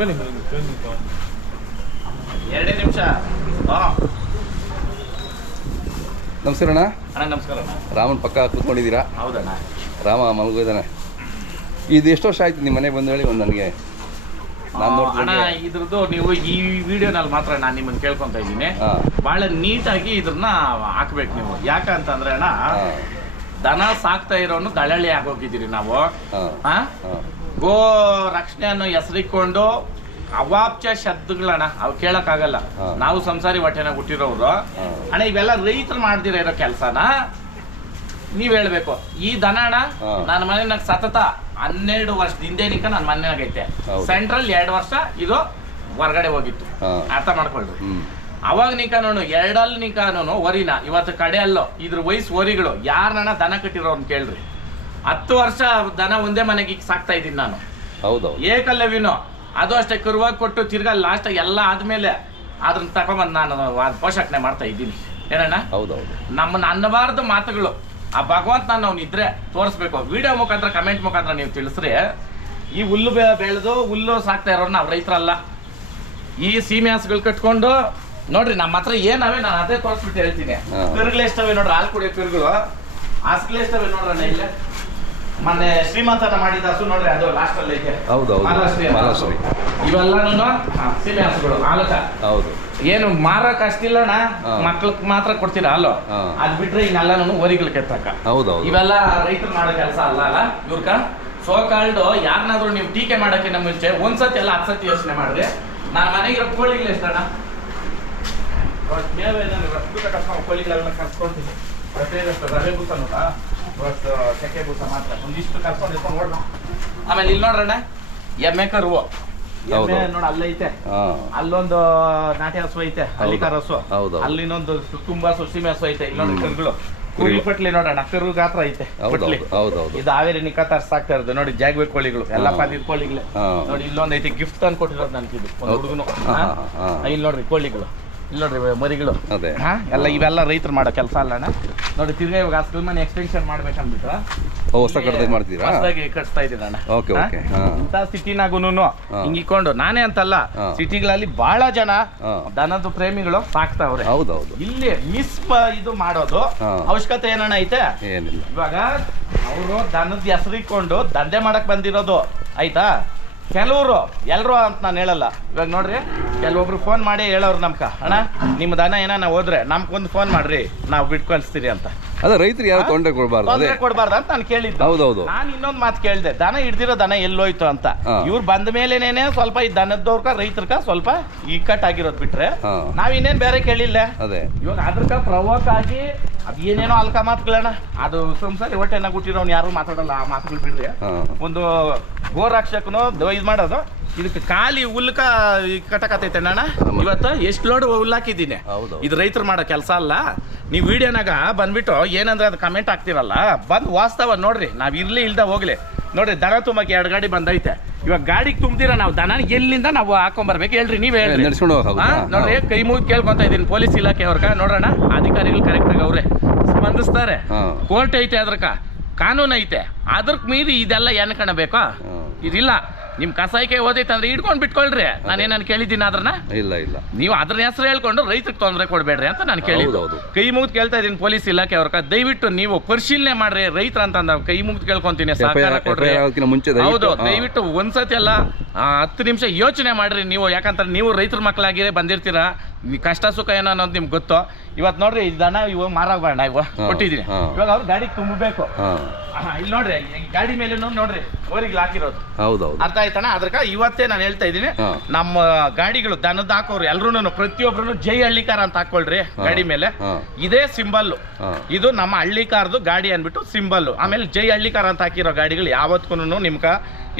ಬನ್ನಿ ಎರಡೇ ನಿಮಿಷ. ನಮಸ್ಕಾರ ಅಣ್ಣ. ಅಣ್ಣ ನಮಸ್ಕಾರ ಅಣ್ಣ. ರಾಮನ್ ಪಕ್ಕ ಕೂತ್ಕೊಂಡಿದ್ದೀರಾ? ಹೌದಣ್ಣ. ರಾಮ ಮಲಗಿದ್ದಾನೆ. ಇದು ಎಷ್ಟು ವರ್ಷ ಆಯ್ತು ನಿಮ್ಮ ಮನೆಗೆ ಬಂದು ಹೇಳಿ ಒಂದು ನನಗೆ ನಾನು ಅಣ್ಣ ಇದ್ರದ್ದು ನೀವು ಈ ವಿಡಿಯೋನಲ್ಲಿ ಮಾತ್ರ ನಾನು ನಿಮ್ಮನ್ನು ಕೇಳ್ಕೊತಾ ಇದ್ದೀನಿ. ಭಾಳ ನೀಟಾಗಿ ಇದ್ರನ್ನ ಹಾಕ್ಬೇಕು ನೀವು. ಯಾಕಂತಂದ್ರೆ ಅಣ್ಣ ದನ ಸಾಕ್ತಾ ಇರೋನು ದಳ್ಳಾಳಿ ಆಗೋಗಿದ್ದೀರಿ ನಾವು. ಗೋ ರಕ್ಷಣೆ ಅನ್ನೋ ಹೆಸರಿಕೊಂಡು ಅವಾಪ್ಚ ಶಬ್ದಗಳಣ್ಣ ಅವು ಕೇಳಕ್ಕಾಗಲ್ಲ. ನಾವು ಸಂಸಾರಿ ಹೊಟ್ಟೆನ ಹುಟ್ಟಿರೋರು ಅಣ್ಣ. ಇವೆಲ್ಲ ರೈತರು ಮಾಡ್ದಿರ ಇರೋ ಕೆಲಸನ ನೀವ್ ಹೇಳ್ಬೇಕು. ಈ ದನ ಅಣ್ಣ ನನ್ನ ಮನೆಯಾಗ ಸತತ 12 ವರ್ಷದ ಹಿಂದೇನಿಕ ನನ್ನ ಮನೆಯಾಗೈತೆ. ಸೆಂಟ್ರಲ್ 2 ವರ್ಷ ಇದು ಹೊರಗಡೆ ಹೋಗಿತ್ತು. ಅರ್ಥ ಮಾಡ್ಕೊಳ್ರಿ. ಅವಾಗ ನೀ ಕಾನೂನು 2 ನೀ ಕಾನೂನು ವರಿನ ಇವತ್ತು ಕಡೆ ಅಲ್ಲೋ ಇದ್ರ ವಯಸ್ಸು ವರಿಗಳು ಯಾರನ್ನ ದನ ಕಟ್ಟಿರೋನ್ ಕೇಳ್ರಿ. 10 ವರ್ಷ ದನ ಒಂದೇ ಮನೆಗೆ ಸಾಕ್ತಾ ಇದ್ದೀನಿ ನಾನು. ಹೌದೌದು. ಏಕಲ್ಲವಿನೋ ಅದು ಅಷ್ಟೇ ಕರುವಾಗಿ ಕೊಟ್ಟು ತಿರ್ಗಾ ಲಾಸ್ಟ್ ಎಲ್ಲ ಆದ್ಮೇಲೆ ಅದನ್ನ ತಗೊಂಬಂದು ನಾನು ಪೋಷಣೆ ಮಾಡ್ತಾ ಇದ್ದೀನಿ. ಏನಣ್ಣ? ಹೌದೌದು. ನಮ್ಮನ್ನ ಅನ್ನಬಾರ್ದು ಮಾತುಗಳು ಆ ಭಗವಂತ ನಾವು ಇದ್ರೆ ತೋರಿಸ್ಬೇಕು. ವಿಡಿಯೋ ಮುಖಾಂತರ ಕಮೆಂಟ್ ಮುಖಾಂತರ ನೀವು ತಿಳಿಸ್ರಿ. ಈ ಹುಲ್ಲು ಬೆಳೆದು ಹುಲ್ಲು ಸಾಕ್ತಾ ಇರೋರು ನಾವು ರೈತರಲ್ಲ. ಈ ಸೀಮೆ ಹಸುಗಳು ಕಟ್ಕೊಂಡು ನೋಡ್ರಿ ನಮ್ಮ ಹತ್ರ ಏನವೆ ನಾನು ಅದೇ ತೋರಿಸ್ಬಿಟ್ಟು ಹೇಳ್ತೀನಿ. ಕರುಗಳು ಎಷ್ಟವೆ ನೋಡ್ರಿ, ಹಾಲು ಕುಡಿಯೋ ಕರುಗಳು. ಹಸುಗಳು ಎಷ್ಟವೆ ನೋಡ್ರಣ್ಣ. ಇಲ್ಲೇ ಮೊನ್ನೆ ಶ್ರೀಮಂತನ ಮಾಡಿದ ಹಸು ನೋಡ್ರಿ, ಅದು ಲಾಸ್ಟ್ ಅಲ್ಲಿ ಐತೆ. ಮಹಾರಾಷ್ಟ್ರ. ಇವೆಲ್ಲಾನು ಸೀಮೆ ಹಸುಗಳು ಹಾಲಕ. ಹೌದು. ಏನು ಮಾರಕ್ ಅಷ್ಟಿಲ್ಲಣ್ಣ, ಮಕ್ಳಕ್ ಮಾತ್ರ ಕೊಡ್ತೀರ ಹಾಲು. ಅದ್ ಬಿಟ್ರೆ ಇನ್ನೆಲ್ಲಾನು ಓರಿಗಳು ಕೆತ್ತಕ. ಇವೆಲ್ಲ ರೈತರು ಮಾಡೋ ಕೆಲಸ ಅಲ್ಲ ಅಲ್ಲ ಇವ್ರಕ. ಸೋಕಾಲ್ಡು ಯಾರನ್ನಾದ್ರೂ ನೀವು ಟೀಕೆ ಮಾಡಕ್ಕಿಂತ ಮುಂಚೆ ಒಂದ್ಸತಿ ಎಲ್ಲ 10 ಸತಿ ಯೋಚನೆ ಮಾಡ್ರಿ. ನಾನು ಮನೆಗಿರೋ ಕೋಳಿಗಳು ಎಷ್ಟಣ್ಣ ಕೋಳಿಗಳೆಲ್ಲ ಕರ್ಸ್ಕೊಳ್ತೀನಿ. ರವೆ ಬೂಸ ನೋಡ, ಚಕ್ಕೆ ಬೂಸ ಮಾತ್ರ ಒಂದಿಷ್ಟು ಕರ್ಕೊಂಡು ಓಡೋಣ. ಆಮೇಲೆ ಇಲ್ಲಿ ನೋಡ್ರಣ್ಣ ಎಮ್ಮೆ ಕರುವು. ಎಮ್ಮೆ ನೋಡ ಅಲ್ಲೈತೆ, ಅಲ್ಲೊಂದು ನಾಟಿ ಹಸು ಐತೆ, ಹಳ್ಳಿಕಾರ ಹಸು. ಅಲ್ಲಿ ಇನ್ನೊಂದು ತುಂಬಾ ಸೀಮೆ ಹಸು ಐತೆ. ಇಲ್ಲಿ ನೋಡಿ ಕರುಗಳು. ಕುರಿ ಪಟ್ಲಿ ನೋಡೋಣ, ಕರು ಗಾತ್ರ ಐತೆ ಪಟ್ಲಿ. ಇದು ಹಾವೇರಿ ನಿಖಾತ ಸಾಕ್ತಾ ಇರೋದು ನೋಡಿ. ಜಾಗ್ವೆ ಕೋಳಿಗಳು ಎಲ್ಲ ಪಾದಿದ ಕೋಳಿಗಳು ನೋಡಿ. ಇಲ್ಲೊಂದ್ ಐತಿ ಗಿಫ್ಟ್ ತಂದು ಕೊಟ್ಟಿರೋದು ನನ್ಗಿದು ಒಂದು ಹುಡುಗನು. ಇಲ್ಲಿ ನೋಡ್ರಿ ಕೋಳಿಗಳು, ಇಲ್ಲಿ ನೋಡ್ರಿ ಮರಿಗಳು ಎಲ್ಲ. ಇವೆಲ್ಲ ರೈತರು ಮಾಡೋ ಕೆಲಸ ಅಲ್ಲಣ್ಣ. ನೋಡಿ ತಿರ್ಗಾ ಇವಾಗ ಹಸ್ಕಲ್ ಮನೆ ಎಕ್ಸ್ಟೆನ್ಷನ್ ಮಾಡ್ಬೇಕಂದ್ಬಿಟ್ಟು ಹೊಸದಾಗಿ ಕಟ್ಸ್ತಾ ಇದ್ದೀನಣ್ಣ. ಇಂಥ ಸಿಟಿನಾಗೂನು ಹಿಂಗಿಕೊಂಡು ನಾನೇ ಅಂತಲ್ಲ, ಸಿಟಿಗಳಲ್ಲಿ ಬಹಳ ಜನ ದನದ ಪ್ರೇಮಿಗಳು ಸಾಕ್ತಾವ್ರೆ. ಇಲ್ಲಿ ಮಿಸ್ ಇದು ಮಾಡೋದು ಅವಶ್ಯಕತೆ ಏನಣ್ಣ ಐತೆ? ಇವಾಗ ಅವರು ದನದ ಹೆಸರಿಕೊಂಡು ದಂಧೆ ಮಾಡಕ್ ಬಂದಿರೋದು ಆಯ್ತಾ. ಕೆಲವರು ಎಲ್ಲರೂ ಅಂತ ನಾನು ಹೇಳಲ್ಲ. ಇವಾಗ ನೋಡ್ರಿ, ಕೆಲವೊಬ್ರು ಫೋನ್ ಮಾಡಿ ಹೇಳೋರು ನಮ್ಕ, ಅಣ್ಣ ನಿಮ್ಮ ದನ ಏನ ಹೋದ್ರೆ ನಮ್ಗೊಂದು ಫೋನ್ ಮಾಡ್ರಿ, ನಾವು ಬಿಟ್ಟು ಕಳಿಸ್ತೀರಿ ಅಂತ. ರೈತರು ಯಾರು ತೊಂದರೆ ಕೊಡಬಾರ್ದು ಅಂತ ನಾನು ಕೇಳಿದ್ದೆ. ನಾನು ಇನ್ನೊಂದು ಮಾತು ಕೇಳಿದೆ, ದನ ಹಿಡ್ದಿರೋ ದನ ಎಲ್ಲೋಯ್ತು ಅಂತ. ಇವ್ರು ಬಂದ ಮೇಲೇನೇನೆ ಸ್ವಲ್ಪ ಈ ದನದವ್ರಕ ರೈತರ್ಕ ಸ್ವಲ್ಪ ಇಕ್ಕಟ್ಟಾಗಿರೋದು ಬಿಟ್ರೆ ನಾವ್ ಇನ್ನೇನ್ ಬೇರೆ ಕೇಳಿಲ್ಲ. ಇವಾಗ ಅದ್ರಕ ಪ್ರವೋಕ್ ಆಗಿ ಅದ್ ಏನೇನೋ ಅಲ್ಕ ಮಾತುಗಳಣ್ಣ. ಅದು ಸಂಸಾರಿ ಹೊಟ್ಟೆನ ಹುಟ್ಟಿರೋನ್ ಯಾರು ಮಾತಾಡಲ್ಲ. ಆ ಮಾತುಗಳು ಬಿಡ್ರಿ. ಒಂದು ಗೋರಕ್ಷಕನು ಇದ್ ಮಾಡೋದು ಇದಕ್ಕೆ ಖಾಲಿ ಹುಲ್ಕ ಕಟಕತೈತೆ ಅಣ್ಣ. ಇವತ್ತು ಎಷ್ಟು ಲೋಡ್ ಹುಲ್ಲಾಕಿದ್ದೀನಿ. ಇದು ರೈತರು ಮಾಡೋ ಕೆಲಸ ಅಲ್ಲ. ನೀವು ವಿಡಿಯೋನಾಗ ಬಂದ್ಬಿಟ್ಟು ಏನಂದ್ರೆ ಅದು ಕಮೆಂಟ್ ಹಾಕ್ತಿರಲ್ಲ, ಬಂದು ವಾಸ್ತವ ನೋಡ್ರಿ. ನಾವ್ ಇರ್ಲಿ ಇಲ್ದ ಹೋಗ್ಲಿ ನೋಡ್ರಿ. ದನ ತುಂಬಕ್ಕೆ 2 ಗಾಡಿ ಬಂದೈತೆ. ಇವಾಗ ಗಾಡಿಗೆ ತುಂಬ್ತೀರ ನಾವು ದನ ಎಲ್ಲಿಂದ ನಾವು ಹಾಕೊಂಡ್ಬರ್ಬೇಕು ಹೇಳ್ರಿ, ನೀವ್ ಹೇಳ್ರಿ. ನೋಡ್ರಿ ಕೈ ಮುಗಿ ಕೇಳ್ಕೊಂತ ಇದೀನಿ ಪೊಲೀಸ್ ಇಲಾಖೆ ಅವ್ರಕ. ನೋಡೋಣ ಅಧಿಕಾರಿಗಳು ಕರೆಕ್ಟ್ ಆಗಿ ಅವ್ರೆ ಸ್ಪಂದಿಸ್ತಾರೆ. ಕೋರ್ಟ್ ಐತೆ, ಅದ್ರಕ ಕಾನೂನು ಐತೆ. ಅದ್ರಕ್ ಮೀರಿ ಇದೆಲ್ಲ ಏನ್ ಕಾಣಬೇಕಾ? ಇದಿಲ್ಲ. ನಿಮ್ ಕಸಾಯಿಕೆ ಓದೈತೆ ಅಂದ್ರೆ ಹಿಡ್ಕೊಂಡ್ ಬಿಟ್ಕೊಳ್ರಿ. ನಾನೇನು ಕೇಳಿದ್ದೀನಿ ಅದ್ರನ್ನ? ಇಲ್ಲ. ನೀವು ಅದ್ರ ಹೆಸರು ಹೇಳ್ಕೊಂಡು ರೈತರಿಗೆ ತೊಂದರೆ ಕೊಡ್ಬೇಡ್ರಿ ಅಂತ ನಾನು ಕೇಳಿದ್ದು. ಕೈ ಮುಗಿದು ಕೇಳ್ತಾ ಇದೀನಿ ಪೊಲೀಸ್ ಇಲಾಖೆ ಅವ್ರಕ, ದಯವಿಟ್ಟು ನೀವು ಪರಿಶೀಲನೆ ಮಾಡ್ರಿ ರೈತರ ಅಂತ ಕೈ ಮುಗಿದು ಕೇಳ್ಕೊಂತೀನಿ. ಸಹಕಾರ ಕೊಡ್ರಿ. ಹೌದು, ದಯವಿಟ್ಟು ಒಂದ್ಸತಿ ಅಲ್ಲ 10 ನಿಮಿಷ ಯೋಚನೆ ಮಾಡ್ರಿ ನೀವು. ಯಾಕಂದ್ರೆ ನೀವು ರೈತರ ಮಕ್ಕಳಾಗಿರೇ ಬಂದಿರ್ತೀರಾ. ಕಷ್ಟ ಸುಖ ಏನೋ ಅನ್ನೋದು ನಿಮ್ಗೆ ಗೊತ್ತು. ಇವತ್ತು ನೋಡ್ರಿ ದನ ಇವು ಮಾರಾಗಬೇಡ, ಇವು ಕೊಟ್ಟಿದ್ದೀನಿ. ಇವಾಗ ಅವ್ರು ಗಾಡಿಗೆ ತುಂಬಬೇಕು. ಇಲ್ಲಿ ನೋಡ್ರಿ ಗಾಡಿ ಮೇಲೆ ನೋಡ್ರಿ ಓರಿಗೆ ಹಾಕಿರೋದು. ಅರ್ಥ ಆಯ್ತಣ್ಣ? ಅದ್ರಕ ಇವತ್ತೇ ನಾನು ಹೇಳ್ತಾ ಇದ್ದೀನಿ, ನಮ್ಮ ಗಾಡಿಗಳು ದನದ ಹಾಕೋರು ಎಲ್ರು ಪ್ರತಿಯೊಬ್ರು ಜೈ ಹಳ್ಳಿಕಾರ ಅಂತ ಹಾಕೊಳ್ರಿ ಗಾಡಿ ಮೇಲೆ. ಇದೇ ಸಿಂಬಲ್. ಇದು ನಮ್ಮ ಹಳ್ಳಿಕಾರದು ಗಾಡಿ ಅನ್ಬಿಟ್ಟು ಸಿಂಬಲ್. ಆಮೇಲೆ ಜೈ ಹಳ್ಳಿಕಾರ ಅಂತ ಹಾಕಿರೋ ಗಾಡಿಗಳು ಯಾವತ್ಗೂ ನಿಮ್ಗ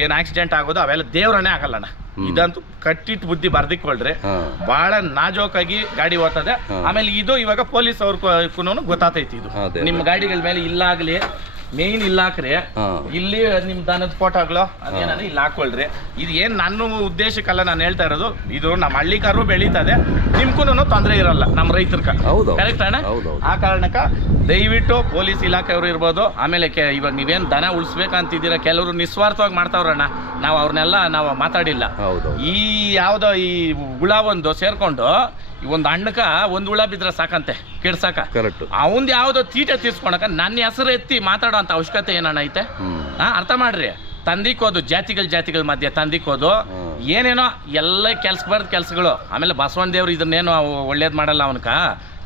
ಏನ್ ಆಕ್ಸಿಡೆಂಟ್ ಆಗೋದು ಅವೆಲ್ಲ ದೇವ್ರನ್ನೇ ಆಗಲ್ಲಣ್ಣ. ಇದಂತೂ ಕಟ್ಟಿಟ್ಟು ಬುದ್ಧಿ ಬರ್ದಿಕೊಳ್ರಿ. ಬಹಳ ನಾಜೂಕಾಗಿ ಗಾಡಿ ಓದ್ತದೆ. ಆಮೇಲೆ ಇದು ಇವಾಗ ಪೊಲೀಸ್ ಅವ್ರಿಗೂ ಗೊತ್ತಾತೈತಿ. ಇದು ನಿಮ್ಮ ಗಾಡಿಗಳ ಮೇಲೆ ಇಲ್ಲಾಗ್ಲಿ ಮೇನ್ ಇಲ್ಲ ಹಾಕ್ರಿ, ಇಲ್ಲಿ ನಿಮ್ ದನದ ಫೋಟೋಗಳು ಅದೇನ ಇಲ್ಲಿ ಹಾಕೊಳ್ರಿ. ಇದು ಏನ್ ನನ್ನ ಉದ್ದೇಶಕ್ಕಲ್ಲ ನಾನು ಹೇಳ್ತಾ ಇರೋದು, ಇದು ನಮ್ಮ ಹಳ್ಳಿಕಾರು ಬೆಳೀತದೆ, ನಿಮ್ಗೂ ತೊಂದರೆ ಇರಲ್ಲ ನಮ್ಮ ರೈತರ್ಕ. ಕರೆಕ್ಟ್ ಅಣ್ಣ? ಆ ಕಾರಣಕ್ಕ ದಯವಿಟ್ಟು ಪೊಲೀಸ್ ಇಲಾಖೆಯವರು ಇರ್ಬೋದು, ಆಮೇಲೆ ಇವಾಗ ನೀವೇನ್ ದನ ಉಳಿಸ್ಬೇಕಂತಿದ್ದೀರಾ, ಕೆಲವರು ನಿಸ್ವಾರ್ಥವಾಗಿ ಮಾಡ್ತಾವ್ರಣ್ಣ, ನಾವು ಅವ್ರನ್ನೆಲ್ಲ ನಾವು ಮಾತಾಡಿಲ್ಲ. ಈ ಯಾವ್ದೋ ಈ ಹುಳ ಒಂದು ಸೇರ್ಕೊಂಡು ಒಂದು ಹಣ್ಣಕ್ಕ ಒಂದು ಹುಳ ಬಿದ್ರೆ ಸಾಕಂತೆ ಕೆಡ್ಸಾಕ, ಅವಂದ್ ಯಾವ್ದೋ ತೀಟೆ ತೀರ್ಸ್ಕೊಳಕ ನನ್ನ ಹೆಸರು ಎತ್ತಿ ಮಾತಾಡೋ ಅಂತ ಅವಶ್ಯಕತೆ ಏನಣ್ಣ ಐತೆ? ಅರ್ಥ ಮಾಡ್ರಿ. ತಂದಿಕ್ಕೋದು ಜಾತಿಗಳ ಮಧ್ಯೆ ತಂದಿಕ್ಕೋದು ಏನೇನೋ ಎಲ್ಲ ಕೆಲ್ಸಬಾರ್ದು ಕೆಲ್ಸಗಳು. ಆಮೇಲೆ ಬಸವಣ್ಣ ದೇವ್ರು ಇದನ್ನೇನು ಒಳ್ಳೇದು ಮಾಡಲ್ಲ ಅವನಕ.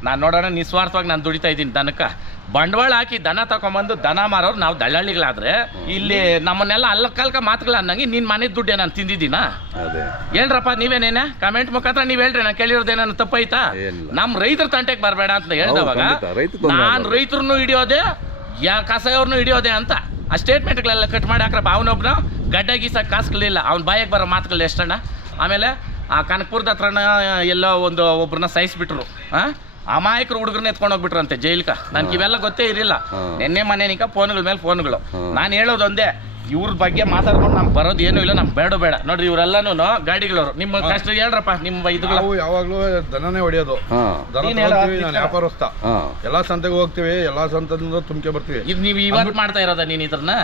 ನಾನು ನೋಡೋಣ ನಿಸ್ವಾರ್ಥವಾಗಿ ನಾನು ದುಡಿತಾ ಇದ್ದೀನಿ ದನಕ್ಕೆ. ಬಂಡವಾಳ ಹಾಕಿ ದನ ತಗೊಂಬಂದು ದನ ಮಾರೋರು ನಾವು ದಳ್ಳಾಳಿಗಳಾದ್ರೆ, ಇಲ್ಲಿ ನಮ್ಮನ್ನೆಲ್ಲ ಅಲ್ಲಕಲ್ಕ ಮಾತುಗಳು ಅನ್ನಂಗೆ ನಿನ್ನ ಮನೆ ದುಡ್ಡು ನಾನು ತಿಂದಿದ್ದೀನ? ಹೇಳ್ರಪ್ಪ ನೀವೇನೇನೆ ಕಮೆಂಟ್ ಮುಖಾಂತರ ನೀವು ಹೇಳ್ರಿ, ನಾನು ಕೇಳಿರೋದೇನ ತಪ್ಪೈತಾ? ನಮ್ಮ ರೈತರ ತಂಟೆಗೆ ಬರಬೇಡ ಅಂತ ಹೇಳ್ದವಾಗ ನಾನು ರೈತರನ್ನು ಹಿಡಿಯೋದೆ ಕಸಾಯವ್ರನ್ನು ಹಿಡಿಯೋದೆ ಅಂತ ಆ ಸ್ಟೇಟ್ಮೆಂಟ್ಗಳೆಲ್ಲ ಕಟ್ ಮಾಡಿ ಹಾಕ್ರಪ್ಪ. ಅವನೊಬ್ಬನ ಗಡ್ಡ ಗೀಸ ಕಾಸುಗಳಿಲ್ಲ, ಅವ್ನ ಬಾಯಿಗೆ ಬರೋ ಮಾತುಗಳು ಎಷ್ಟಣ್ಣ. ಆಮೇಲೆ ಆ ಕನಕಪುರದ ಹತ್ರನ ಎಲ್ಲೋ ಒಬ್ಬರನ್ನ ಸಾಯಿಸ್ಬಿಟ್ರು, ಅಮಾಯಕರು ಹುಡುಗರನ್ನ ಎತ್ಕೊಂಡು ಹೋಗ್ಬಿಟ್ರಂತೆ ಜೈಲ್ಕ. ನನ್ಗೆ ಇವೆಲ್ಲ ಗೊತ್ತೇ ಇರಲಿಲ್ಲ. ನಿನ್ನೆ ಮನೆನಿಕ ಫೋನ್ಗಳ ಮೇಲೆ ಫೋನ್ಗಳು. ನಾನು ಹೇಳೋದೊಂದೇ, ಇವ್ರ ಬಗ್ಗೆ ಮಾತಾಡ್ಕೊಂಡು ನಮ್ಗೆ ಬರೋದು ಏನೂ ಇಲ್ಲ, ನಮ್ಗೆ ಬೇಡ ನೋಡ್ರಿ. ಇವರೆಲ್ಲನೂ ಗಾಡಿಗಳವರು. ನಿಮ್ಮ ಕಷ್ಟ ಹೇಳ್ರಪ್ಪ, ನಿಮ್ಮ ಇದುಗಳು. ಯಾವಾಗ್ಲೂ ದನನೇ ಹೊಡೆಯೋದು, ವ್ಯಾಪಾರಸ್ಥ. ಎಲ್ಲಾ ಸಂತೆಗೆ ಹೋಗ್ತೀವಿ, ಎಲ್ಲಾ ಸಂತದಿಂದ ತುಂಬಿಕೆ ಬರ್ತೀವಿ. ಇದು ನೀವು ಇವತ್ತು ಮಾಡ್ತಾ ಇರೋದ? ನೀನ್ ಇದನ್ನ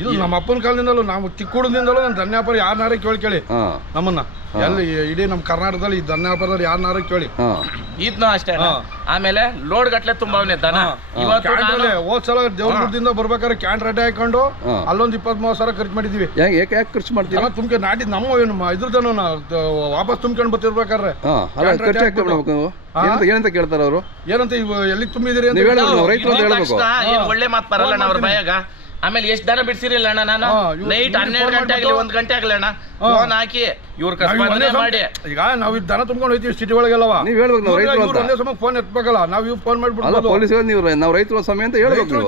ಇದು ನಮ್ಮ ಅಪ್ಪನ ಕಾಲದಿಂದಲೂ, ನಾವು ಚಿಕ್ಕ ಹುಡುಗದಿಂದಲೂ ನಾನು ದನ ವ್ಯಾಪಾರ ಯಾರನ್ನಾರ ಕೇಳಿ ನಮ್ಮನ್ನ ಎಲ್ಲಿ ಇಡೀ ನಮ್ಮ ಕರ್ನಾಟಕದಲ್ಲಿ ಈ ದನ ವ್ಯಾಪಾರದಲ್ಲಿ ಯಾರನ್ನಾರ ಕೇಳಿ ಇದನ್ನು ಅಷ್ಟೇ. ಆಮೇಲೆ ಲೋಡ್ ಗಟ್ಲೆ ತುಂಬಾವನೆ ದನ. ಹೋದ್ ಸಲ ದೇವ್ರದಿಂದ ಬರ್ಬೇಕಾದ್ರೆ ಕ್ಯಾನ್ ರೆಡಿ ಹಾಕೊಂಡು ಅಲ್ಲೊಂದು 23 ಸಾವಿರ ಖರ್ಚು ಮಾಡಿದೀವಿ. ಯಾಕೆ ಖರ್ಚು ಮಾಡ್ತೀವಿ? ತುಂಬಿಕೆ ನಾಟಿ ನಮ್ಮ ಇದ್ರದನ ವಾಪಸ್ ತುಂಬ್ಕೊಂಡು ಬರ್ತಿರ್ಬೇಕಾದ್ರೆ ಏನಂತ ಕೇಳ್ತಾರ ಅವರು? ಏನಂತ ಎಲ್ಲಿ ತುಂಬಿದಿರಿ ಅಂತ ಒಳ್ಳೆ ಮಾತು ಬರಲ್ಲ ಅವ್ರ ಬಾಯಾಗ. ಆಮೇಲೆ ಎಷ್ಟು ದನ ಬಿಡ್ಸಿರಿಲ್ಲ ಅಣ್ಣ, ನಾನು ನೈಟ್ 12 ಗಂಟೆ ಆಗಲಿ 1 ಗಂಟೆ ಆಗಲಿ ಅಣ್ಣ ಫೋನ್ ಹಾಕಿ ಇವ್ರ ಕಸ್ಬಂಧನೆ ಮಾಡಿ. ಈಗ ನಾವು ದನ ತುಂಬ್ಕೊಂಡು ಹೋಗ್ತೀವಿ ಸಿಟಿ ಒಳಗೆಲ್ಲವ, ನೀವು ಹೇಳ್ಬೇಕು ನಾವು ರೈತರು ಒಂದೇ ಸಮಯ ಫೋನ್ ಎತ್ಬೇಕಲ್ಲ, ನಾವು ಇವ್ ಫೋನ್ ಮಾಡ್ಬಿಡ್ಬೋದು. ಪೊಲೀಸ್ ನಾವು ರೈತರು ಸಮಯ ಅಂತ ಹೇಳ್ಬೇಕು.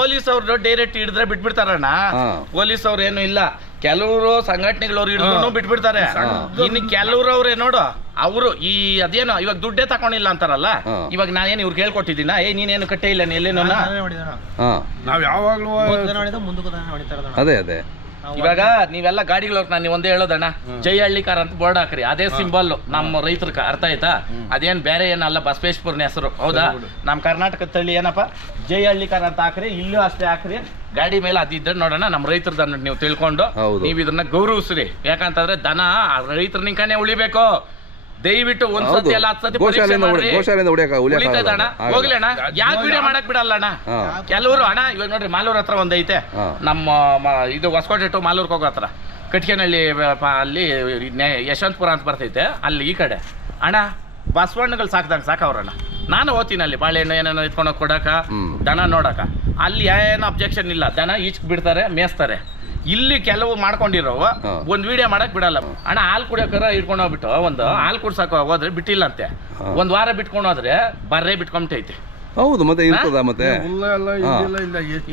ಪೊಲೀಸ್ ಅವ್ರು ಡೈರೆಕ್ಟ್ ಹಿಡಿದ್ರೆ ಬಿಟ್ಬಿಡ್ತಾರಣ್ಣ. ಪೊಲೀಸ್ ಅವ್ರು ಏನು ಇಲ್ಲ, ಕೆಲವರು ಸಂಘಟನೆಗಳವ್ರು ಹಿಡಿದ್ರು ಬಿಟ್ಬಿಡ್ತಾರೆ. ಇನ್ನು ಕೆಲವ್ರವ್ರೆ ನೋಡು, ಅವರು ಈ ಅದೇನೋ ಇವಾಗ ದುಡ್ಡೇ ತಕೊಂಡಿಲ್ಲ ಅಂತಾರಲ್ಲ, ಇವಾಗ ನಾನೇನು ಇವ್ರಿಗೆ ಹೇಳ್ಕೊಟ್ಟಿದ್ದೀನ, ನೀನೇನು ಕಟ್ಟೇ ಇಲ್ಲ ಎಲ್ಲೇನೋ. ನಾವ್ ಯಾವಾಗ್ಲೂ ಅದೇ ಇವಾಗ ನೀವೆಲ್ಲ ಗಾಡಿಗಳವ್ರ ನಾನು ಒಂದೇ ಹೇಳೋದಣ್ಣ, ಜೈ ಹಳ್ಳಿಕಾರ ಅಂತ ಬೋರ್ಡ್ ಹಾಕ್ರಿ, ಅದೇ ಸಿಂಬಲ್ ನಮ್ಮ ರೈತರ್ಕ. ಅರ್ಥ ಆಯ್ತಾ? ಅದೇನ್ ಬೇರೆ ಏನಲ್ಲ, ಬಸವೇಶ್ವರನ ಹೆಸರು. ಹೌದಾ? ನಮ್ಮ ಕರ್ನಾಟಕದ ತಳಿ ಏನಪ್ಪ, ಜೈ ಹಳ್ಳಿಕಾರ ಅಂತ ಹಾಕ್ರಿ. ಇಲ್ಲೂ ಅಷ್ಟೇ ಹಾಕ್ರಿ, ಗಾಡಿ ಮೇಲೆ ಅದಿದ್ದ ನೋಡೋಣ. ನಮ್ಮ ರೈತರ ದನ ನೀವು ತಿಳ್ಕೊಂಡು ನೀವು ಇದನ್ನ ಗೌರವಿಸ್ರಿ. ಯಾಕಂತಂದ್ರೆ ದನ ರೈತರ ನಿಂಕನೇ ಉಳಿಬೇಕು. ದಯವಿಟ್ಟು ಒಂದ್ಸತಿ ಎಲ್ಲ 10 ಸತಿ ಹೋಗ್ಲಿ ಅಣ್ಣ. ಯಾಕೆ ವಿಡಿಯೋ ಮಾಡಕ್ ಬಿಡಲ್ಲ ಅಣ್ಣ ಕೆಲವರು? ಅಣ್ಣ ಇವಾಗ ನೋಡ್ರಿ, ಮಾಲೂರ್ ಹತ್ರ ಒಂದೈತೆ, ನಮ್ಮ ಇದು ಹೊಸಕೋಟೆ ಟು ಮಾಲೂರ್ಗೆ ಹೋಗೋ ಹತ್ರ ಕಟ್ಕೇನಹಳ್ಳಿ, ಅಲ್ಲಿ ಯಶವಂತಪುರ ಅಂತ ಬರ್ತೈತೆ, ಅಲ್ಲಿ ಈ ಕಡೆ ಅಣ್ಣ ಬಸವಣ್ಣಗಳು ಸಾಕ್ದಂಗೆ ಸಾಕವ್ರಣ್ಣ. ನಾನು ಓದ್ತೀನಿ ಅಲ್ಲಿ ಬಾಳೆಹಣ್ಣು ಏನೇನೋ ಎತ್ಕೊಂಡೋಗಿ ಕೊಡಕ, ದನ ನೋಡಕ. ಅಲ್ಲಿ ಏನು ಅಬ್ಜೆಕ್ಷನ್ ಇಲ್ಲ, ದನ ಈಚ್ ಬಿಡ್ತಾರೆ, ಮೇಯಿಸ್ತಾರೆ. ಇಲ್ಲಿ ಕೆಲವು ಮಾಡ್ಕೊಂಡಿರೋ ಒಂದ್ ವಿಡಿಯೋ ಮಾಡಕ್ ಬಿಡಲ್ಲ ಅಣ್ಣ. ಹಾಲು ಕುಡಿಯೋಕರ ಇಟ್ಕೊಂಡು ಹೋಗ್ಬಿಟ್ಟು ಒಂದು ಹಾಲು ಕುಡ್ಸಕ್ ಹೋದ್ರೆ ಬಿಟ್ಟಿಲ್ಲ ಅಂತೆ, 1 ವಾರ ಬಿಟ್ಕೊಂಡು ಹೋದ್ರೆ ಬರ್ರೆ ಬಿಟ್ಕೊಂಬಿಟ್ಟೈತೆ. ಹೌದು, ಮತ್ತೆ ಇರ್ತದ ಮತ್ತೆ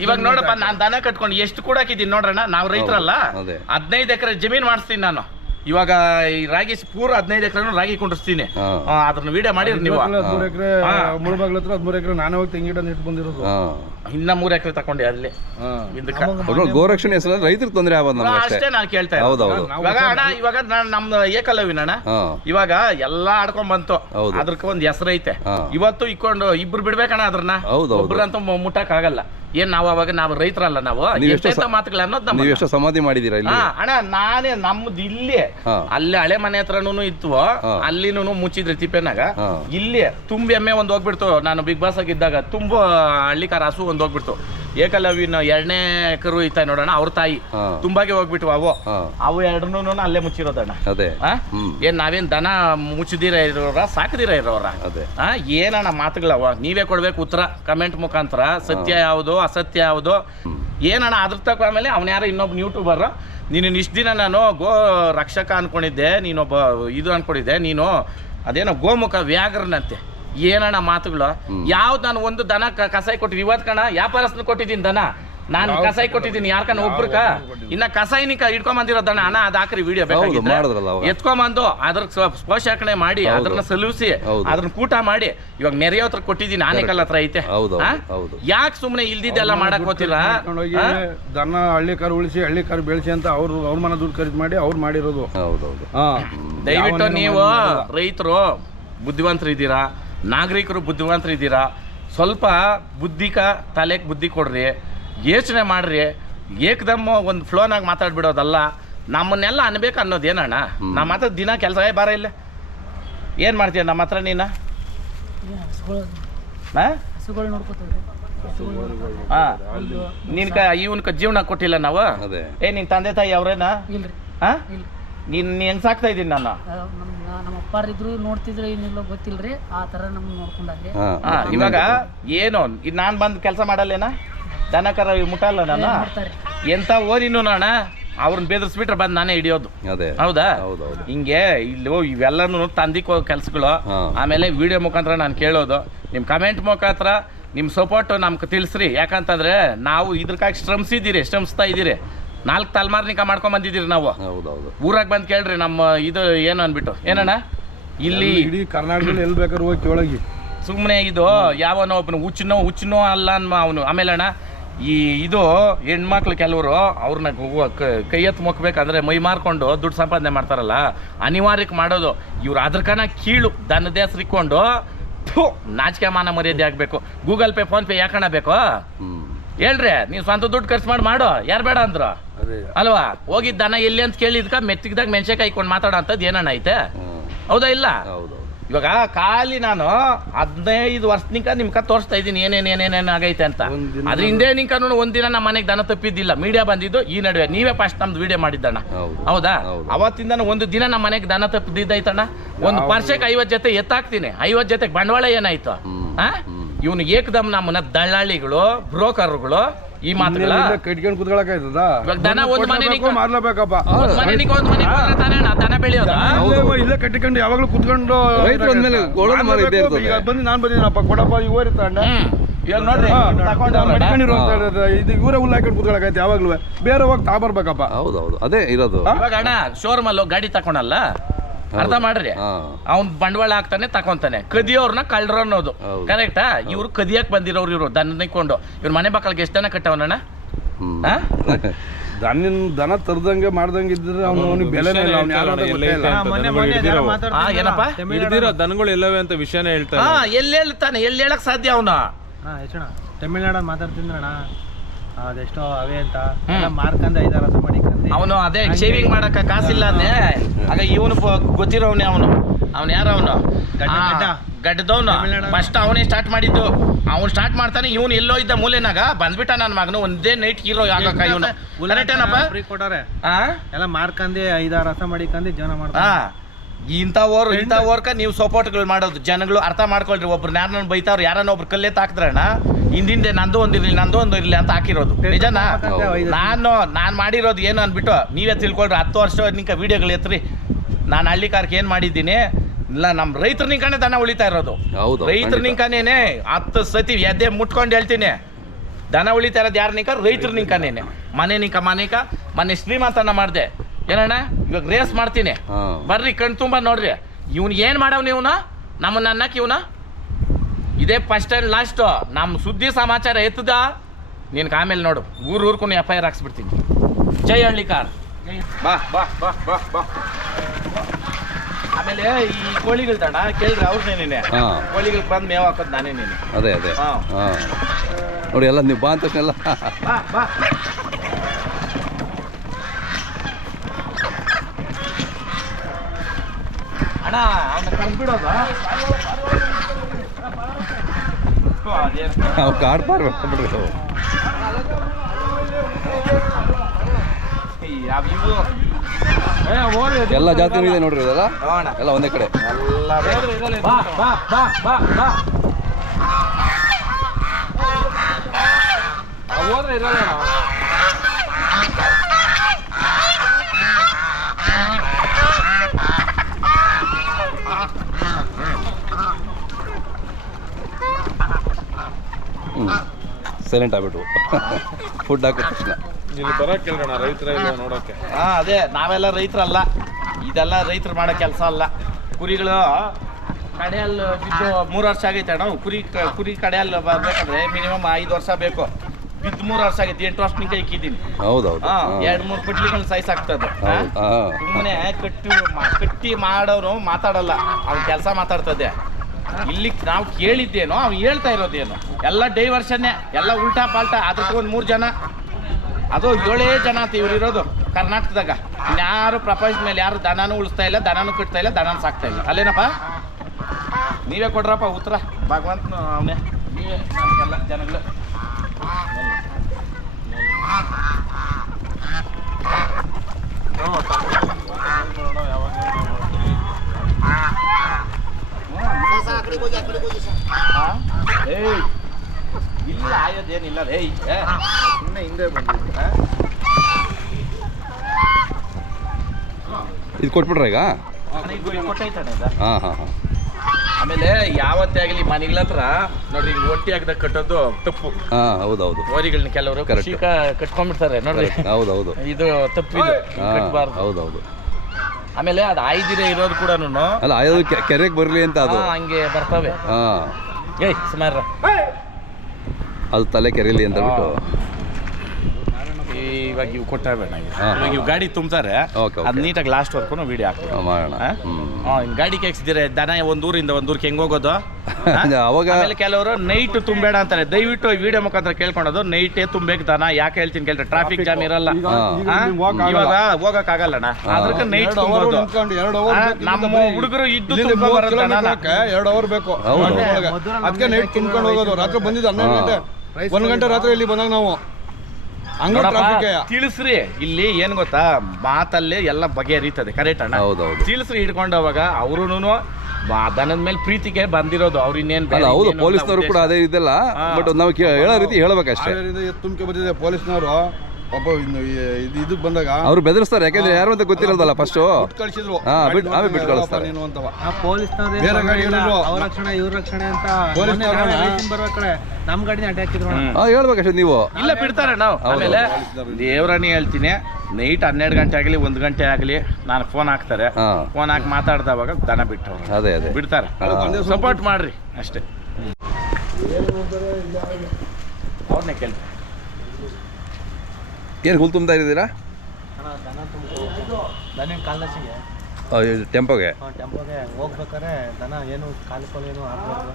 ಇವಾಗ ನೋಡಪ್ಪ, ನಾನ್ ದನ ಕಟ್ಕೊಂಡು ಎಷ್ಟು ಕೂಡಾಕಿದ್ದೀನಿ ನೋಡ್ರಣ್ಣ. ನಾವು ರೈತರಲ್ಲ, 15 ಎಕರೆ ಜಮೀನ್ ಮಾಡಿಸ್ತೀನಿ ನಾನು. ಇವಾಗ ಈ ರಾಗಿ ಪೂರ 15 ಎಕರೆ ರಾಗಿ ಕೊಂಡಿಸ್ತೀನಿ. ಅದನ್ನ ವಿಡಿಯೋ ಮಾಡಿರಿ ನೀವು. 13 ಎಕರೆ ಮುಳಬಾಗ್ಲ ಹತ್ರ 13 ಎಕರೆ ನಾನೇ ಹೋಗಿ ತೆಂಗಿಡ ನೆಟ್ಟು ಬಂದಿರೋದು. ಇನ್ನ 3 ಎಕರೆ ತಕೊಂಡೆ ಅಲ್ಲಿ. ಗೋರಕ್ಷಣೆ ಹೆಸರಲ್ಲಿ ರೈತರಿಗೆ ತೊಂದರೆ ಆಗೋದು ಅಷ್ಟೇ ನಾನು ಕೇಳ್ತಾ ಇರೋದು. ಇವಾಗ ಅಣ್ಣ, ಇವಾಗ ನಮ್ದು ಏಕಲವ್ಯನ ಅಣ್ಣ, ಇವಾಗ ಎಲ್ಲಾ ಆಡ್ಕೊಂಡ್ ಬಂತು, ಅದ್ರಕ್ಕೆ ಒಂದ್ ಹೆಸರು ಐತೆ. ಇವತ್ತು ಇಕ್ಕೊಂಡು ಇಬ್ರು ಬಿಡ್ಬೇಕಣ್ಣ ಅದ್ರನ್ನ, ಒಬ್ರಂತೂ ಮುಟ್ಟಕ್ ಆಗಲ್ಲ. ಏನ್ ನಾವು ಅವಾಗ ನಾವು ರೈತರಲ್ಲ, ನಾವು ಮಾತುಗಳು ಅನ್ನೋದು. ನೀವು ಎಷ್ಟು ಸಮಾಧಿ ಮಾಡಿದೀರಾ ಅಣ್ಣ? ನಾನೇ ನಮ್ದು ಇಲ್ಲಿ ಅಲ್ಲಿ ಹಳೆ ಮನೆ ಹತ್ರನೂ ಇತ್ತು, ಅಲ್ಲಿನೂ ಮುಚ್ಚಿದ್ರಿ ತಿಪ್ಪೆನಾಗ. ಇಲ್ಲಿ ತುಂಬಿ ಎಮ್ಮೆ ಒಂದ್ ಹೋಗ್ಬಿಡ್ತು. ನಾನು ಬಿಗ್ ಬಾಸ್ ಆಗಿದ್ದಾಗ ತುಂಬ ಹಳ್ಳಿಕಾರ ಹಸು ಒಂದ್ ಹೋಗ್ಬಿಡ್ತು. ಏಕಲವ್ಯನ 2ನೇ ಕರು ಐತ ನೋಡೋಣ, ಅವ್ರ ತಾಯಿ ತುಂಬಾಗೆ ಹೋಗ್ಬಿಟ್ಟು ಅವು ಎರಡನ್ನೂ ಅಲ್ಲೇ ಮುಚ್ಚಿರೋದಣ್ಣ. ಏನ್ ನಾವೇನ್ ದನ ಮುಚ್ಚಿದಿರ ಇರೋರ, ಸಾಕದಿರ ಇರೋರ? ಏನಣ್ಣ ಮಾತುಗಳವ? ನೀವೇ ಕೊಡ್ಬೇಕು ಉತ್ತರ ಕಮೆಂಟ್ ಮುಖಾಂತರ. ಸತ್ಯ ಯಾವುದು, ಅಸತ್ಯ ಯಾವುದು, ಏನಣ್ಣ? ಅದ್ರ ತಕ್ಕ ಆಮೇಲೆ ಅವ್ನ ಯಾರೋ ಇನ್ನೊಬ್ಬ ಯೂಟ್ಯೂಬರ್, ನೀನು ಇಷ್ಟು ದಿನ ನಾನು ಗೋ ರಕ್ಷಕ ಅನ್ಕೊಂಡಿದ್ದೆ, ನೀನೊಬ್ಬ ಇದು ಅನ್ಕೊಂಡಿದ್ದೆ, ನೀನು ಅದೇನೋ ಗೋಮುಖ ವ್ಯಾಘ್ರನಂತೆ. ಏನಣ್ಣ ಮಾತುಗಳು? ಯಾವ್ದು? ನಾನು ಒಂದು ದನ ಕಸಾಯಿ ಕೊಟ್ಟಿದ್ದೀನಿ ಇವತ್ತು ಕಣ, ವ್ಯಾಪಾರಸ್ಥನ ಕೊಟ್ಟಿದ್ದೀನಿ ದನ. ನಾನು ಕಸಾಯಿ ಕೊಟ್ಟಿದ್ದೀನಿ ಯಾರ್ಕನ ಒಬ್ರಕ ಇನ್ನ ಕಸಾಯಿನಿಕ ಇಟ್ಕೊಂಬಂದಿರೋದಣ್ಣ ಅಣ್ಣ ಅದ್ ಹಾಕ್ರಿ ವಿಡಿಯೋ ಎತ್ಕೊಂಬಂದು ಅದ್ರ ಪೋಷಣೆ ಮಾಡಿ ಅದ್ರನ್ನ ಸಲುಹಿಸಿ ಅದ್ರನ್ನ ಕೂಟ ಮಾಡಿ ಇವಾಗ ನೆರೆಯ ಹತ್ರ ಕೊಟ್ಟಿದ್ದೀನಿ ಆನೆಕಲ್ ಹತ್ರ ಐತೆ ಯಾಕೆ ಸುಮ್ನೆ ಇಲ್ದಿದ್ದೆಲ್ಲ ಮಾಡಕ್ ಹೋಗ್ತೀರಾ ದನ ಹಳ್ಳಿ ಕಾರು ಉಳಿಸಿ ಹಳ್ಳಿ ಕಾರು ಬೆಳೆಸಿ ಅಂತ ಅವ್ರ ಮನೆ ದುಡ್ಡು ಖರೀದಿ ಮಾಡಿ ಅವ್ರು ಮಾಡಿರೋದು. ದಯವಿಟ್ಟು ನೀವು ರೈತರು ಬುದ್ಧಿವಂತರಿದ್ದೀರಾ, ನಾಗರಿಕರು ಬುದ್ಧಿವಂತರಿದ್ದೀರಾ, ಸ್ವಲ್ಪ ತಲೆಗೆ ಬುದ್ಧಿ ಕೊಡ್ರಿ, ಯೋಚನೆ ಮಾಡ್ರಿ. ಏಕದಮ್ಮ ಒಂದು ಫ್ಲೋನಾಗ ಮಾತಾಡ್ಬಿಡೋದಲ್ಲ. ನಮ್ಮನ್ನೆಲ್ಲ ಅನ್ಬೇಕು ಅನ್ನೋದೇನಣ್ಣ. ನಮ್ಮ ಹತ್ರ ದಿನ ಕೆಲಸ ಬಾರ ಇಲ್ಲ ಏನು ಮಾಡ್ತೀಯ ನಮ್ಮ ಹತ್ರ ನೀನು? ನಿನ್ಕ ಇವನ್ಕ ಜೀವನ ಕೊಟ್ಟಿಲ್ಲ ನಾವು. ನಿನ್ ತಂದೆ ತಾಯಿ ಅವ್ರೇನ? ನೀನ್ ಹೆಂಗ್ ಸಾಕ್ತಾ ಇದ್ದೀನಿ ನಾನು? ನಮ್ಮ ಅಪ್ಪಾರಿದ್ರು ನೋಡ್ತಿದ್ರು ಏನಿಲ್ಲ ಗೊತ್ತಿಲ್ರಿ, ಆ ತರ ನಮ್ ನೋಡ್ಕೊಂಡಾಗ್ರಿ. ಇವಾಗ ಏನು ನಾನ್ ಬಂದ್ ಕೆಲಸ ಮಾಡಲ್ಲೇನ? ದನ ಕರ ಮುಟ್ಟಲ್ಲ ನಾನು. ಎಂತ ಓದಿನು ಅಣ್ಣ, ಅವ್ರನ್ನ ಬೆದರ್ಸ್ಬಿಟ್ರೆ ಬಂದು ನಾನೇ ಹಿಡಿಯೋದು. ಹೌದಾ? ಹಿಂಗೆ ಇಲ್ಲೋ ಇವೆಲ್ಲನೂ ತಂದಿಕೋ ಕೆಲ್ಸಗಳು. ಆಮೇಲೆ ವಿಡಿಯೋ ಮುಖಾಂತರ ನಾನು ಕೇಳೋದು, ನಿಮ್ಮ ಕಮೆಂಟ್ ಮುಖಾಂತರ ನಿಮ್ಮ ಸಪೋರ್ಟ್ ನಮ್ಗೆ ತಿಳಿಸ್ರಿ. ಯಾಕಂತಂದ್ರೆ ನಾವು ಇದ್ರಕ್ಕಾಗಿ ಶ್ರಮಿಸ್ತಾ ಇದ್ದೀರಿ. 4 ತಲೆಮಾರಿನಿಕ ಮಾಡ್ಕೊಂಡ್ ಬಂದಿದ್ದೀರಿ ನಾವು. ಊರಾಗ ಬಂದು ಕೇಳ್ರಿ ನಮ್ಮ ಇದು ಏನು ಅನ್ಬಿಟ್ಟು. ಏನಣ್ಣ ಇಲ್ಲಿ ಇಡೀ ಕರ್ನಾಟಕದಲ್ಲಿ ಎಲ್ಲಿ ಬೇಕಾದ್ರೂ ಹೋಗಿ ಕೇಳೋಗಿ. ಸುಮ್ಮನೆ ಇದು ಯಾವನೋ ಒಬ್ಬನು ಹುಚ್ಚನೋ ಅಲ್ಲ ಅನ್ಮ ಅವನು. ಆಮೇಲೆ ಅಣ್ಣ ಇದು ಹೆಣ್ಮಕ್ಳು ಕೆಲವರು ಅವ್ರನ್ನ ಕೈ ಎತ್ತು ಮೊಕ್ಬೇಕಂದ್ರೆ ಮೈ ಮಾರ್ಕೊಂಡು ದುಡ್ಡು ಸಂಪಾದನೆ ಮಾಡ್ತಾರಲ್ಲ, ಅನಿವಾರ್ಯಕ್ಕೆ ಮಾಡೋದು. ಇವ್ರು ಅದ್ರಕನ ಕೀಳು ದನದ ಹೆಸರಿಕೊಂಡು ನಾಚಿಕೆ ಮಾನ ಮರ್ಯಾದೆ ಆಗ್ಬೇಕು. ಗೂಗಲ್ ಪೇ ಫೋನ್ ಪೇ ಯಾಕಣ ಬೇಕು ಹೇಳ್ರಿ? ನೀವು ಸ್ವಂತ ದುಡ್ಡು ಖರ್ಚು ಮಾಡು, ಯಾರು ಬೇಡ ಅಂದ್ರು ಅಲ್ವಾ? ಹೋಗಿದ್ದ ದನ ಎಲ್ಲಿ ಅಂತ ಕೇಳಿದ್ಕ ಮೆತ್ತಿದಾಗ ಮೆಣಸೆಕಾಯಿ ಇಕ್ಕೊಂಡು ಮಾತಾಡೋ ಅಂಥದ್ದು ಏನಣ್ಣ ಐತೆ? ಹೌದಾ ಇಲ್ಲ? ಇವಾಗ ಖಾಲಿ ನಾನು 15 ವರ್ಷನಿಕ ನಿಮ್ಕ ತೋರಿಸ್ತಾ ಇದ್ದೀನಿ ಏನೇನೇನೇನೇನು ಆಗೈತೆ ಅಂತ. ಅದ್ರ ಹಿಂದೆ ನಿಂಕನೂ ಒಂದಿನ ನಮ್ಮ ಮನೆಗೆ ದನ ತಪ್ಪಿದ್ದಿಲ್ಲ. ಮೀಡಿಯಾ ಬಂದಿದ್ದು ಈ ನಡುವೆ, ನೀವೇ ಫಸ್ಟ್ ನಮ್ದು ವಿಡಿಯೋ ಮಾಡಿದ್ದಣ್ಣ. ಹೌದಾ? ಅವತ್ತಿಂದ ಒಂದು ದಿನ ನಮ್ಮ ಮನೆಗೆ ದನ ತಪ್ಪಿದ್ದೈತಣ್ಣ. ಒಂದು ವರ್ಷಕ್ಕೆ 50 ಜೊತೆ ಎತ್ತಾಕ್ತೀನಿ. 50 ಜೊತೆಗೆ ಬಂಡವಾಳ ಏನಾಯ್ತು? ಇವನು ಏಕದಮ್ ನಮ್ಮನ್ನ ದಳ್ಳಾಳಿಗಳು, ಬ್ರೋಕರ್ಗಳು ಈ ಮಾತುಗಳ ಕಟ್ಕೊಂಡು ಕುತ್ಕೊಳಕಾಯ್ತದ? ದನ ಒಂದ್ ಮನೆ ಮಾರ್ಲೇಬೇಕಪ್ಪ. ದನ ಬೆಳೆಯೋದ ಇಲ್ಲೇ ಕಟ್ಟಿಕೊಂಡು ಯಾವಾಗ್ಲೂ ಕುತ್ಕೊಂಡು ಬಂದು ನಾನ್ ಬಂದಿನಪ್ಪ ಕೊಡಪ್ಪ ಇವರೇ ತಗೊಂಡ ಇದು ಇವರೇ ಹುಲ್ಲು ಹಾಕೊಂಡು ಕುತ್ಕೊಳಕೈತೆ ಯಾವಾಗ್ಲೂ. ಬೇರೆ ಹೋಗಿ ತಾಬರ್ಬೇಕಪ್ಪ. ಹೌದೌದು, ಅದೇ ಇರೋದು. ಇವಾಗ ಅಣ್ಣ ಶೋರೂಮ್ ಅಲ್ಲೋ ಗಾಡಿ ತಕೊಂಡಲ್ಲ, ಅರ್ಥ ಮಾಡ್ರಿ, ಅವ್ನ್ ಬಂಡವಾಳ ಹಾಕ್ತಾನೆ ತಕೊಂತಾನೆ. ಕದಿಯೋರ್ನ ಕಳ್ರ ಅನ್ನೋದು ಕರೆಕ್ಟಾ? ಇವ್ರು ಕದಿಯಕ್ ಬಂದಿರೋರು, ಇವ್ರು ದನಕ್ಕೊಂಡು ಇವ್ರ ಮನೆ ಮಕ್ಕಳಿಗೆ ಎಷ್ಟು ದನ ಕಟ್ಟವನಣ್ಣ? ದನ ತರದಂಗೆ ಮಾಡ್ದಂಗೆ ಇದ್ರೆ ಅವನಿಗೆ ಬೆಲೆನೇ ಇಲ್ಲ. ಏನಪ್ಪ ದನಗಳು ಎಲ್ಲವೇ ಅಂತ ವಿಷಯನೇ ಹೇಳ್ತಾರೆ. ಎಲ್ಲಿ ಹೇಳ್ತಾನೆ? ಎಲ್ಲಿ ಹೇಳಕ್ ಸಾಧ್ಯ ಅವನು? ತಮಿಳ್ನಾಡಲ್ಲಿ ಮಾತಾಡ್ತಿದ್ರಣ್ಣ, ಅದೆಷ್ಟೋ ಅವೇ ಅಂತ ಮಾರ್ಕಂದ 5 ವರ್ಷ ಮಾಡಿಕಂದ ಅವನು. ಅದೇ ಶೇವಿಂಗ್ ಮಾಡಕ ಕಾಸಿಲ್ಲ ಅಂದೆ. ಆಗ ಇವನು ಗೊತ್ತಿರೋವನೇ ಅವನು ಯಾರ ಅವನು? ಗಡ್ಡದವನು. ಫಸ್ಟ್ ಅವನೇ ಸ್ಟಾರ್ಟ್ ಮಾಡಿದ್ದು. ಅವ್ನು ಸ್ಟಾರ್ಟ್ ಮಾಡ್ತಾನೆ. ಇವನು ಎಲ್ಲೋ ಇದ್ದ ಮೂಲೆನಾಗ ಬಂದ್ಬಿಟ್ಟ ನನ್ನ ಮಗನು ಒಂದೇ ನೈಟ್ ಹೀರೋ ಆಗಕ. ಇವನು ಕೊಟ್ಟಾರೆ ಎಲ್ಲ ಮಾರ್ಕಂದಿ 5-6 ವರ್ಷ ಮಾಡಿಕಂದಿ ಜೀವನ ಮಾಡ್ತಾ. ಇಂಥವ್ರಕ ನೀವು ಸಪೋರ್ಟ್ಗಳು ಮಾಡೋದು. ಜನಗಳು ಅರ್ಥ ಮಾಡ್ಕೊಳ್ರಿ. ಒಬ್ರು ಯಾರನ್ನ ಬೈತಾವ್ರು, ಯಾರನ್ನ ಒಬ್ರು ಕಲ್ಲೆತ್ತ ಹಾಕಿದ್ರಣ್ಣ, ಹಿಂದಿಂದೆ ನಂದು ಒಂದಿರ್ಲಿ ಅಂತ ಹಾಕಿರೋದು ನಿಜನಾ? ನಾನು ಮಾಡಿರೋದು ಏನು ಅಂದ್ಬಿಟ್ಟು ನೀವೇ ತಿಳ್ಕೊಳ್ರಿ. 10 ವರ್ಷ ನಿಂಕ ವಿಡಿಯೋಗಳು ಎತ್ರಿ. ನಾನು ಹಳ್ಳಿ ಕಾರ್ಗೆ ಏನು ಮಾಡಿದ್ದೀನಿ ಇಲ್ಲ, ನಮ್ಮ ರೈತರ ನಿಂಕನೇ ದನ ಉಳಿತಾ ಇರೋದು. ರೈತರ ನಿಂಕನೇನೆ 10 ಸತಿ ಎದ್ದೆ ಮುಟ್ಕೊಂಡು ಹೇಳ್ತೀನಿ. ದನ ಉಳಿತಾ ಇರೋದು ಯಾರ ನಿಂಕ? ರೈತರ ನಿಂಕನೇನೆ. ಮನೆ ಮೊನ್ನೆ ಶ್ರೀಮಂತನ ಮಾಡಿದೆ. ಏನಣ್ಣ ಇವಾಗ ರೇಸ್ ಮಾಡ್ತೀನಿ, ಬರ್ರಿ ಕಣ್ ತುಂಬ ನೋಡ್ರಿ. ಇವ್ನು ಏನು ಮಾಡವ್ ಇವನು? ನಮ್ಮನ್ನ ಅನ್ನಕ್ಕೆ ಇವನು ಇದೇ ಫಸ್ಟ್ ಆ್ಯಂಡ್ ಲಾಸ್ಟು. ನಮ್ಮ ಸುದ್ದಿ ಸಮಾಚಾರ ಎತ್ತದ ನಿನ್ಗೆ ಆಮೇಲೆ ನೋಡು, ಊರ್ಗೂ FIR ಹಾಕ್ಸ್ಬಿಡ್ತೀನಿ. ಜೈ ಹಳ್ಳಿ ಕಾರ್. ಬಾ ಬಾ ಬಾ ಬಾ ಬಾ. ಆಮೇಲೆ ಈ ಕೋಳಿಗಳ್ದಣ್ಣ ಕೇಳ್ರಿ, ಅವ್ರನ್ನೇನೆ ಕೋಳಿಗಳಿಗೆ ಬಂದು ಮೇವು ಹಾಕೋದು ನಾನೇ ನೀನು. ಅದೇ ನೋಡಿ ಎಲ್ಲ ನೀವು ಬಾ ಅಂತ ತಕ್ಷಣ ಎಲ್ಲ ಬಾ ಬಾ. ಅಣ್ಣ ಅವನ್ನ ಕರ್ಬಿಡೋದ ನಾವು ಕಾಡ್ಬಾರ್ದು ಬಿಡ್ರಿ. ಎಲ್ಲ ಜಾತಿನೂ ಇದೆ ನೋಡ್ರಿ, ಇದೆಲ್ಲ ಎಲ್ಲ ಒಂದೇ ಕಡೆ. ಹೋದ್ರೆ ಇರಲ್ಲ. ಸೈಲೆಂಟ್ ಆಗ್ಬಿಟ್ವು ಫುಡ್ ಹಾಕಿದ ತಕ್ಷಣ. ಇಲ್ಲಿ ಬರಕ್ಕೆ ಕೇಳೋಣ ರೈತರ ಇಲ್ಲ ನೋಡೋಕ್ಕೆ. ಅದೇ ನಾವೆಲ್ಲ ರೈತರಲ್ಲ, ಇದೆಲ್ಲ ರೈತರು ಮಾಡೋ ಕೆಲಸ ಅಲ್ಲ. ಕುರಿಗಳು ಕಡೆಯಲ್ಲಿ ಬಿದ್ದು 3 ವರ್ಷ ಆಗೈತೆ ಅಣ್ಣ. ಕುರಿ ಕಡೆಯಲ್ಲಿ ಬರ್ಬೇಕಂದ್ರೆ ಮಿನಿಮಮ್ 5 ವರ್ಷ ಬೇಕು. ಬಿದ್ದು 3 ವರ್ಷ ಆಗೈತೆ, 8 ವರ್ಷ ನಿಂಗೆ ಇಕ್ಕಿದ್ದೀನಿ. ಹೌದೌದು. 2-3 ಪಟ್ಲಿಗಳು ಸೈಜ್ ಆಗ್ತದೆ. ಸುಮ್ಮನೆ ಕಟ್ಟಿ ಮಾಡೋನು ಮಾತಾಡಲ್ಲ, ಅವ್ನ ಕೆಲಸ ಮಾತಾಡ್ತದೆ. ಇಲ್ಲಿ ನಾವು ಕೇಳಿದ್ದೇನೋ ಅವ್ನು ಹೇಳ್ತಾ ಇರೋದೇನು ಎಲ್ಲ ಡೈವರ್ಷನ್ನೇ, ಎಲ್ಲ ಉಲ್ಟಾ ಪಾಲ್ಟಾ. ಅದಕ್ಕೆ ಒಂದು 3 ಜನ, ಅದು 7 ಜನ ಅಂತ ಇವ್ರು ಇರೋದು ಕರ್ನಾಟಕದಾಗ. ಇನ್ಯಾರು ಪ್ರಪಂಚದ ಮೇಲೆ ಯಾರು ದನನೂ ಉಳಿಸ್ತಾ ಇಲ್ಲ, ದನನೂ ಕಟ್ತಾ ಇಲ್ಲ, ದನನೂ ಸಾಕ್ತಾ ಇಲ್ಲ. ಅಲ್ಲೇನಪ್ಪ? ನೀವೇ ಕೊಡ್ರಪ್ಪ ಉತ್ತರ. ಭಗವಂತನು ಅವನೇ, ನೀವೇ ಎಲ್ಲ ಜನಗಳು. ಏಯ್ ಇಲ್ಲ ಆಯೋದೇನಿಲ್ಲ ರೇ, ಸುಮ್ಮನೆ ಹಿಂದೆ ಬಂದಿದ್ದೆ. ಇದು ಕೊಟ್ಬಿಟ್ರೆ ಈಗ? ಕೊಟ್ಟೈತಾನೆ. ಹಾಂ ಹಾಂ ಹಾಂ. ಆಮೇಲೆ ಯಾವತ್ತೇ ಆಗಲಿ ಮನೆಗಳ ಹತ್ರ ನೋಡ್ರಿ, ಒಟ್ಟಿ ಹಾಕಿದಾಗ ಕಟ್ಟೋದು ತಪ್ಪು. ಹಾಂ ಹೌದೌದು. ಓರಿಗಳನ್ನ ಕೆಲವರು ಕಟ್ಕೊಂಡ್ಬಿಡ್ತಾರೆ ನೋಡ್ರಿ. ಹೌದೌದು. ಇದು ತಪ್ಪಿದು, ಕಟ್ಬಾರ್ದು. ಹೌದೌದು. ಆಮೇಲೆ ಅದು ಆಯ್ದಿರ ಇರೋದು ಕೂಡ ಅಲ್ಲ, ಆಯೋದು ಕೆರೆಗೆ ಬರಲಿ ಅಂತ ಅದು ಹಂಗೆ ಬರ್ತವೆ. ಹಾಂ, ಏಯ್ ಸುಮಾರ ಅದು ತಲೆ ಕೆರೆಯಲಿ ಅಂತ ಬಿಟ್ಟು ಇವಾಗ ಇವು ಕೊಟ್ಟಾಬೇಡ. ಇವಾಗ ಇವು ಗಾಡಿ ತುಂಬ್ತಾರೆ, ಅದು ನೀಟಾಗಿ ಲಾಸ್ಟ್ ವರ್ಗೂ ವಿಡಿಯೋ ಹಾಕ್ತೀವಿ ಮಾಡೋಣ. ಗಾಡಿ ಕೆಕ್ಸಿದ್ರೆ ದನ ಒಂದು ಊರಿಂದ ಒಂದು ಊರಿಗೆ ಹೆಂಗ್ ಹೋಗೋದು. ಅವಾಗ ಆಮೇಲೆ ಕೆಲವರು ನೈಟ್ ತುಂಬಬೇಡ ಅಂತಾರೆ. ದಯವಿಟ್ಟು ವಿಡಿಯೋ ಮುಖಾಂತರ ಕೇಳ್ಕೊಳೋದು, ನೈಟೇ ತುಂಬೇಕು ದನ. ಯಾಕೆ ಹೇಳ್ತೀನಿ ಕೇಳ್ರಿ, ಟ್ರಾಫಿಕ್ ಜಾಮ್ ಇರಲ್ಲ. ಇವಾಗ ಹೋಗಕ್ ಆಗಲ್ಲಣ್ಣ, ಅದಕ್ಕೆ ನೈಟ್ ತುಂಬೋದು. ನಮ್ಮ ಹುಡುಗರು ಇದ್ದು 2 ಅವರ್ ಬೇಕು. ಅದಕ್ಕೆ ನೈಟ್ ತುಂಬ್ಕೊಂಡು ಹೋಗೋದು. ರಾತ್ರಿ ಬಂದಿದ್ದು 12 ಗಂಟೆ, 1 ಗಂಟೆ ರಾತ್ರಿ ಇಲ್ಲಿ ಬಂದಾಗ ನಾವು ತಿಳಿಸ್ರಿ. ಇಲ್ಲಿ ಏನ್ ಗೊತ್ತಾ, ಮಾತಲ್ಲೇ ಎಲ್ಲ ಬಗೆಹರಿತದೆ. ಕರೆಕ್ಟ್ ಅಣ್ಣ? ತಿಳಿಸ್ರಿ ಹಿಡ್ಕೊಂಡವಾಗ ಅವರು ದನದ ಮೇಲೆ ಪ್ರೀತಿಗೆ ಬಂದಿರೋದು. ಅವ್ರು ಇನ್ನೇನ್ ಹೌದು, ಪೊಲೀಸ್ನವರು ಕೂಡ ಅದೇ ಇದೆಲ್ಲ. ಬಟ್ ನಾವು ಹೇಳೋ ರೀತಿ ಹೇಳ್ಬೇಕಷ್ಟೇ. ತುಂಬಿಕೆ ಬಂದಿದೆ ಪೊಲೀಸ್ನವರು. ಪಾಪ ಇದಕ್ಕೆ ಬಂದಾಗ ಅವ್ರು ಬೆದರಿಸ್ತಾರೆ, ಯಾಕಂದ್ರೆ ಯಾರು ಅಂತ ಗೊತ್ತಿರೋದಲ್ಲ. ಫಸ್ಟ್ ಕಳಿಸಿದ್ರು, ಆಮೇಲೆ ಬಿಟ್ಟು ಕಳಿಸ್ತಾರೆ. ಬೇರೆ ಗಾಡಿ ಅವ್ರ ರಕ್ಷಣೆ ಇವ್ರ ರಕ್ಷಣೆ ಅಂತ ಬರ್ಬೇಕಡೆ ನಮ್ ಗಾಡಿನ ಅಡ್ಡ ಹಾಕಿದ್ರು. ಹೇಳ್ಬೇಕಷ್ಟೇ ನೀವು. ಇಲ್ಲ ಬಿಡ್ತಾರೆ ನಾವು. ಆಮೇಲೆ ದೇವ್ರನೇ ಹೇಳ್ತೀನಿ, ನೈಟ್ 12 ಗಂಟೆ ಆಗಲಿ 1 ಗಂಟೆ ಆಗಲಿ ನಾನು ಫೋನ್ ಹಾಕ್ತಾರೆ. ಫೋನ್ ಹಾಕಿ ಮಾತಾಡ್ದವಾಗ ದನ ಬಿಟ್ಟು ಅದೇ ಬಿಡ್ತಾರೆ. ಸಪೋರ್ಟ್ ಮಾಡ್ರಿ ಅಷ್ಟೇ. ಅವ್ರನ್ನೇ ಕೇಳ್ತಾರೆ. ಏನು ಹುಲ್ ತುಂಬ್ತಾ ಇದ್ದೀರಾ? ದನ ಕಾಲಸಿಗೆ ಟೆಂಪೋಗೆ ಹೋಗ್ಬೇಕಾದ್ರೆ ದನ ಏನು ಕಾಲು ಏನು ಆಗ್ಬಾರ್ದು.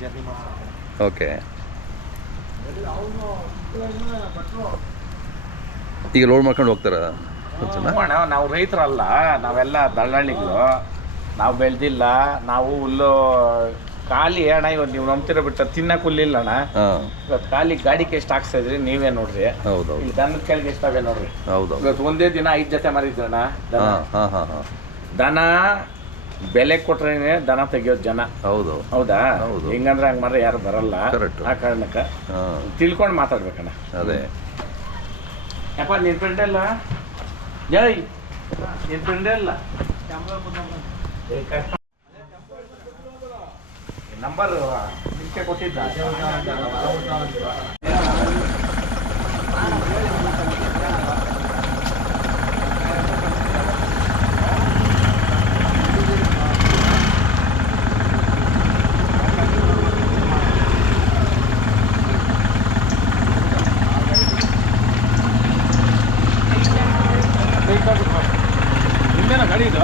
ಜರ್ನಿ ಮಾಡ್ತಾರೆ. ಓಕೆ. ಈಗ ಲೋಡ್ ಮಾಡ್ಕೊಂಡು ಹೋಗ್ತಾರ? ನಾವು ರೈತರಲ್ಲ, ನಾವೆಲ್ಲ ದಳ್ಳಾಳಿಗಳು. ನಾವು ಬೆಳೆದಿಲ್ಲ, ನಾವು ಹುಲ್ಲು ಖಾಲಿ ಅಣ್ಣ. ಇವತ್ತು ನೀವು ನಂಬ್ತಿರೋ ಬಿಟ್ಟ ತಿನ್ನಕ್ಕೆ ಹುಲ್ಲಿಲ್ಲ ಅಣ್ಣ. ಇವತ್ತು ಖಾಲಿ ಗಾಡಿಗೆ ಎಷ್ಟು ಹಾಕ್ಸ್ತಾ ಇದ್ರಿ ನೀವೇ ನೋಡ್ರಿ. ಇಲ್ಲಿ ದನದ ಕೆಳಗೆ ಎಷ್ಟಾವೆ ನೋಡ್ರಿ. ಇವತ್ತು ಒಂದೇ ದಿನ 5 ಜೊತೆ ಮಾರಿದ್ರಣ್ಣ ದನ. ಬೆಲೆ ಕೊಟ್ರೇನೆ ದನ ತೆಗಿಯೋದು ಜನ. ಹೌದಾ? ಹಿಂಗಂದ್ರೆ ಹಂಗೆ ಮಾರ ಯಾರು ಬರಲ್ಲ. ಆ ಕಾರಣಕ್ಕೆ ತಿಳ್ಕೊಂಡು ಮಾತಾಡ್ಬೇಕಣ್ಣ. ಅದೇ ಯಪ್ಪ, ನಿನ್ ಫ್ರೆಂಡ್ ಎಲ್ಲ ಜೈ, ನಿನ್ ಫ್ರೆಂಡ್ ಎಲ್ಲ ನಂಬರ್ ನಿಮ್ಗೆ ಕೊಟ್ಟಿದ್ದ. ನಿಮ್ಮೇನ ಗಾಡಿ ಇದು?